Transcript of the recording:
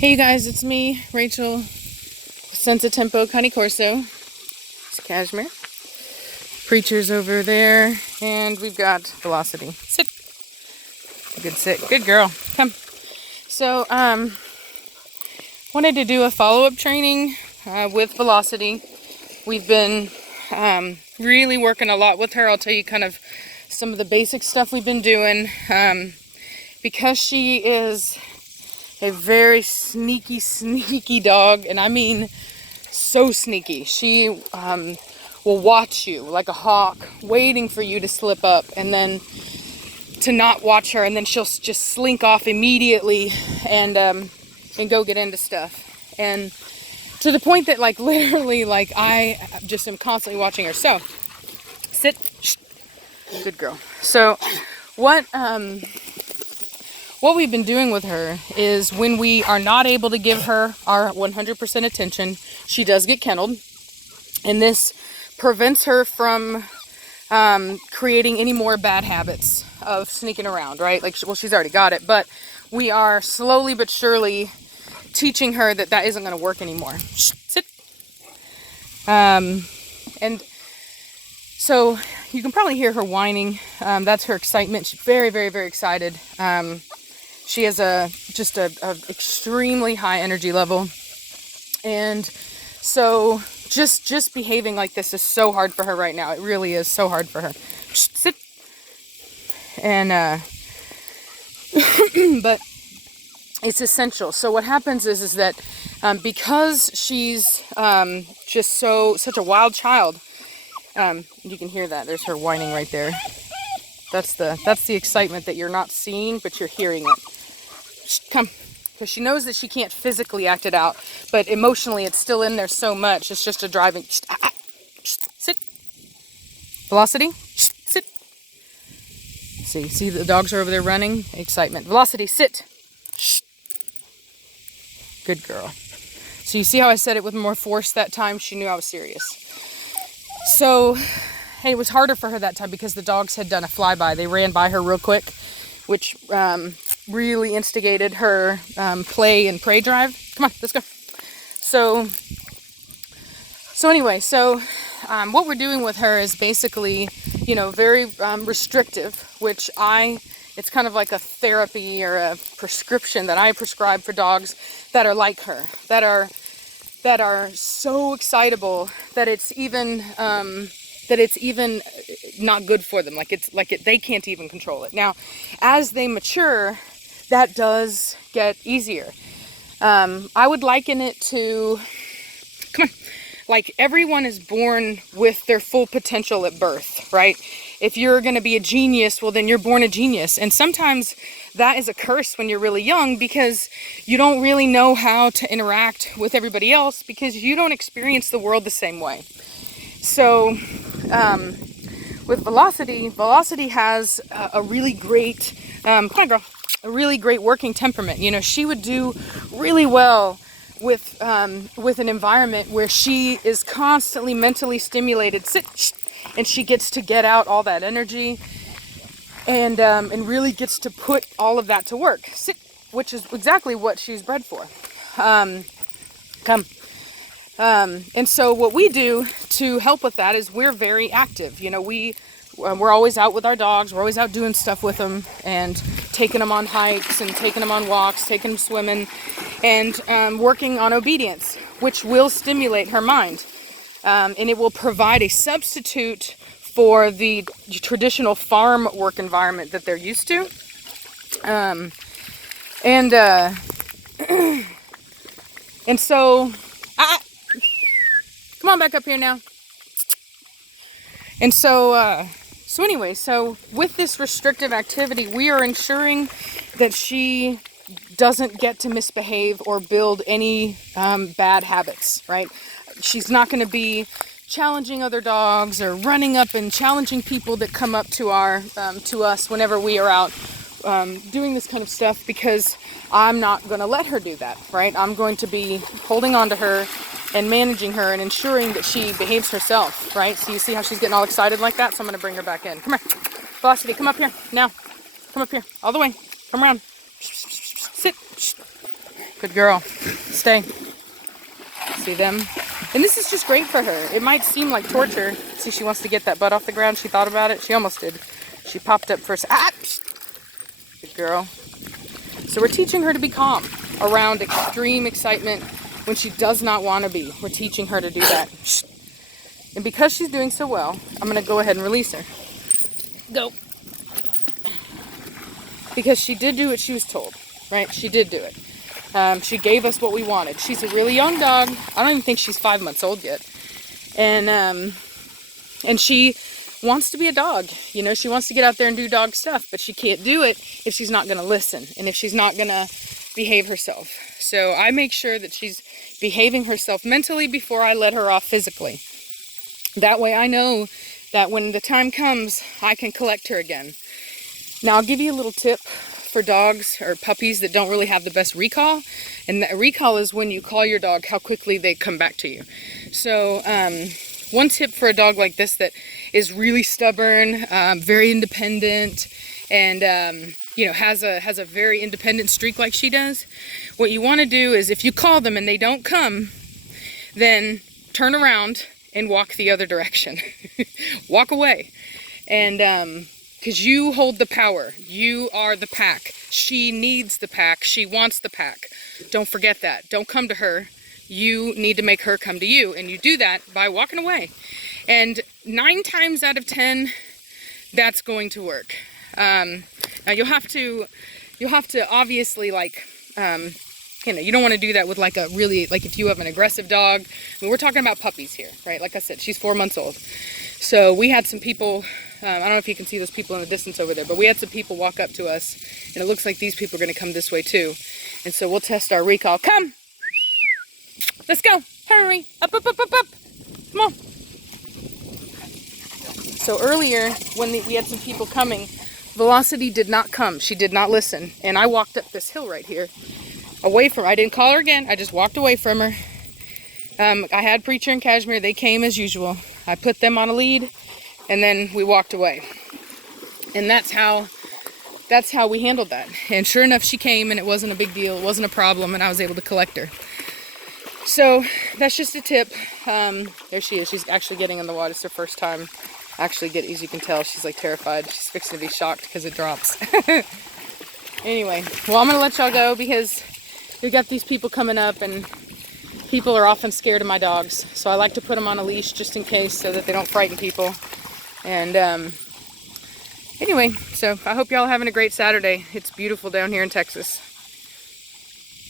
Hey you guys, it's me, Rachel, Senza Tempo Cane Corso. It's Cashmere. Preacher's over there, and we've got Velocity. Sit. Good sit. Good girl. Come. So, wanted to do a follow-up training with Velocity. We've been really working a lot with her. I'll tell you kind of some of the basic stuff we've been doing. Because she is a very sneaky dog, and I mean so sneaky. She will watch you like a hawk, waiting for you to slip up, and then to not watch her, and then she'll just slink off immediately and go get into stuff. And to the point that literally I just am constantly watching her. So sit. Shh. Good girl. So what we've been doing with her is when we are not able to give her our 100% attention, she does get kenneled. And this prevents her from creating any more bad habits of sneaking around, right? Well, she's already got it, but we are slowly but surely teaching her that isn't going to work anymore. Shh, sit. And so you can probably hear her whining. That's her excitement. She's very, very, very excited. She has just a extremely high energy level, and so just behaving like this is so hard for her right now. It really is so hard for her. Sit. And but it's essential. So what happens is that because she's just such a wild child, you can hear that. There's her whining right there. That's the excitement that you're not seeing, but you're hearing it. Come, because she knows that she can't physically act it out, but emotionally it's still in there so much. It's just a driving. Sit. Velocity. Sit. See the dogs are over there running. Excitement. Velocity. Sit. Good girl. So you see how I said it with more force that time? She knew I was serious. So it was harder for her that time because the dogs had done a flyby. They ran by her real quick, which really instigated her play and prey drive. Come on, let's go. So anyway, what we're doing with her is basically, very restrictive, which it's kind of like a therapy or a prescription that I prescribe for dogs that are like her, that are so excitable that it's even not good for them. They can't even control it. Now, as they mature, that does get easier. I would liken it to, come on, like everyone is born with their full potential at birth, right? If you're going to be a genius, well, then you're born a genius. And sometimes that is a curse when you're really young because you don't really know how to interact with everybody else because you don't experience the world the same way. So with Velocity has a really great, come on girl, a really great working temperament. She would do really well with an environment where she is constantly mentally stimulated. Sit, and she gets to get out all that energy and really gets to put all of that to work. Sit, which is exactly what she's bred for. Come. And so what we do to help with that is we're very active. We're always out with our dogs. We're always out doing stuff with them and taking them on hikes and taking them on walks, taking them swimming, and working on obedience, which will stimulate her mind. And it will provide a substitute for the traditional farm work environment that they're used to. And so... Come on back up here now. And so anyway, with this restrictive activity, we are ensuring that she doesn't get to misbehave or build any bad habits, right? She's not going to be challenging other dogs or running up and challenging people that come up to us whenever we are out doing this kind of stuff, because I'm not going to let her do that, right? I'm going to be holding on to her and managing her and ensuring that she behaves herself, right? So you see how she's getting all excited like that? So I'm going to bring her back in. Come here. Velocity, come up here. Now. Come up here. All the way. Come around. Sit. Good girl. Stay. See them? And this is just great for her. It might seem like torture. See, she wants to get that butt off the ground. She thought about it. She almost did. She popped up first. Ah! Good girl. So we're teaching her to be calm around extreme excitement when she does not want to be. We're teaching her to do that. And because she's doing so well, I'm going to go ahead and release her. Go. Because she did do what she was told, right? She did do it. She gave us what we wanted. She's a really young dog. I don't even think she's 5 months old yet. And she wants to be a dog. You know, she wants to get out there and do dog stuff, but she can't do it if she's not going to listen and if she's not going to behave herself. So I make sure that she's behaving herself mentally before I let her off physically. That way I know that when the time comes, I can collect her again. Now I'll give you a little tip for dogs or puppies that don't really have the best recall. And the recall is when you call your dog, how quickly they come back to you. So one tip for a dog like this that is really stubborn, very independent, and you know, has a very independent streak like she does, what you want to do is if you call them and they don't come, then turn around and walk the other direction. Walk away. And because you hold the power. You are the pack. She needs the pack. She wants the pack. Don't forget that. Don't come to her. You need to make her come to you. And you do that by walking away. And 9 times out of 10, that's going to work. Now you'll have to obviously, like, you know, you don't want to do that with like a really, like if you have an aggressive dog. I mean, we're talking about puppies here, right? Like I said, she's 4 months old. So we had some people, I don't know if you can see those people in the distance over there, but we had some people walk up to us, and it looks like these people are going to come this way too. And so we'll test our recall. Come! Let's go! Hurry! Up, up, up, up, up! Come on! So earlier, when we had some people coming, Velocity did not come. She did not listen. And I walked up this hill right here, away from her. I didn't call her again. I just walked away from her. I had Preacher and Cashmere. They came as usual. I put them on a lead, and then we walked away. And that's how we handled that. And sure enough, she came, and it wasn't a big deal. It wasn't a problem, and I was able to collect her. So that's just a tip. There she is. She's actually getting in the water. It's her first time. Actually, as you can tell, she's like terrified. She's fixing to be shocked because it drops. Anyway, well, I'm going to let y'all go because we got these people coming up, and people are often scared of my dogs. So I like to put them on a leash just in case so that they don't frighten people. And anyway, so I hope y'all are having a great Saturday. It's beautiful down here in Texas.